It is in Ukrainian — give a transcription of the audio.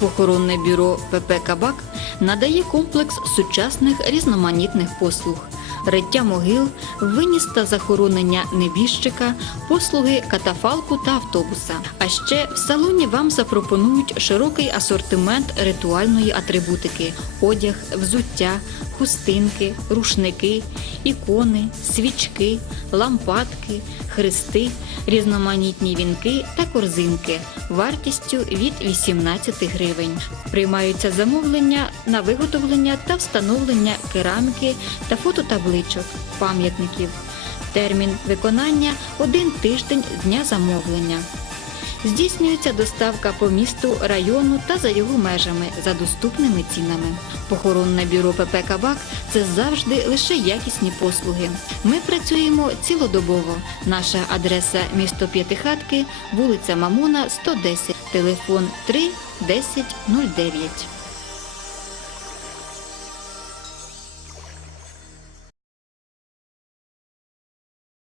Похоронне бюро ПП Кабак надає комплекс сучасних різноманітних послуг. Риття могил, виніс та захоронення небіжчика, послуги катафалку та автобуса. А ще в салоні вам запропонують широкий асортимент ритуальної атрибутики: одяг, взуття, хустинки, рушники, ікони, свічки, лампадки, хрести, різноманітні вінки та корзинки вартістю від 18 гривень. Приймаються замовлення на виготовлення та встановлення кераміки та фототабличок, пам'ятників. Термін виконання один тиждень з дня замовлення. Здійснюється доставка по місту, району та за його межами за доступними цінами. Похоронне бюро ПП Кабак це завжди лише якісні послуги. Ми працюємо цілодобово. Наша адреса місто П'ятихатки, вулиця Мамона, 110, телефон 3 10 09.